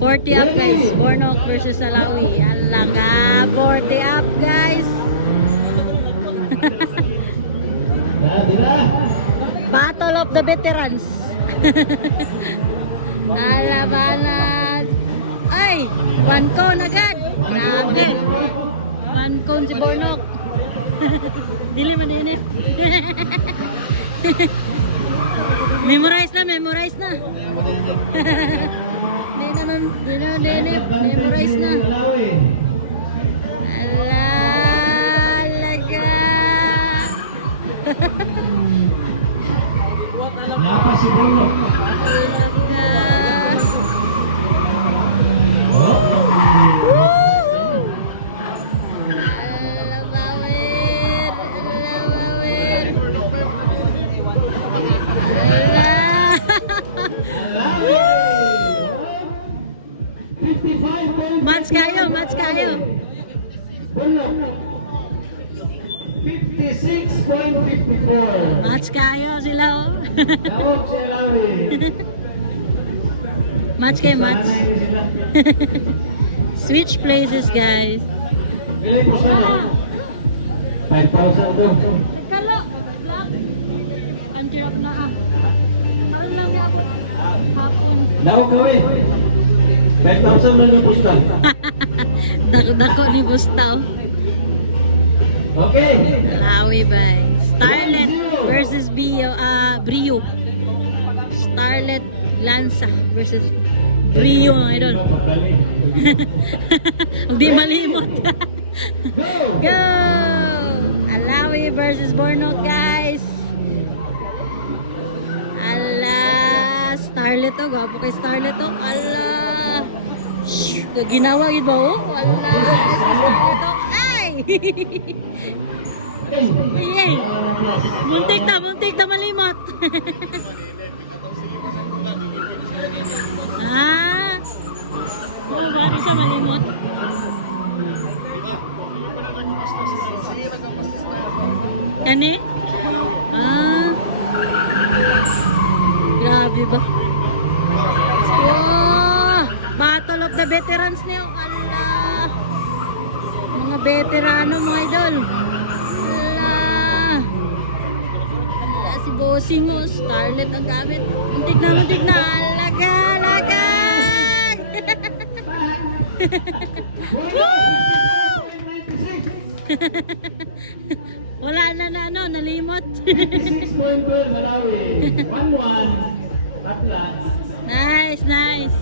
40 up guys. Bornok versus Alawi. Alaga. 40 up guys. Battle of the veterans. Alabanan. Ay! 1 cone agad. Grabe. 1 cone si Bornok. Dili man yun eh. Memorize na, memorize na. Memorize na. Alaga. Napa si Bornok. Match kayo, match kayo. 56.54. Match kayo sila oh. Tawag si Alawi. Match kayo, match. Switch places guys. Bili po siya. 5,000 to. Kalo, black. Antirap na ah. Ano lang ako? Hapon. Daw gawin. 5,000 man yung pusta. Dako ni Bustaw. Okay. Alawi ba? Starlet versus Brio. Starlet Lanza versus Brio mga idol. Hindi malimot. Go! Alawi versus Bornok guys. Ala, Starlet to. Gwapo kay Starlet to. Ala. Ginawa iba oh. Ala, Starlet to. Ay! Ay! Muntik na malimot. Ah! Oh, bakit siya malimot? Kani? Ah! Grabe ba? Oh! Battle of the veterans niyo. Allah! Mga veterano mga idol. Allah! Allah, si Bossing mo. Starlet ang gamit. Muntik na. Alaga! Wala na nalimot. 56.12 Malawi. 1-1. Atlas. Nice.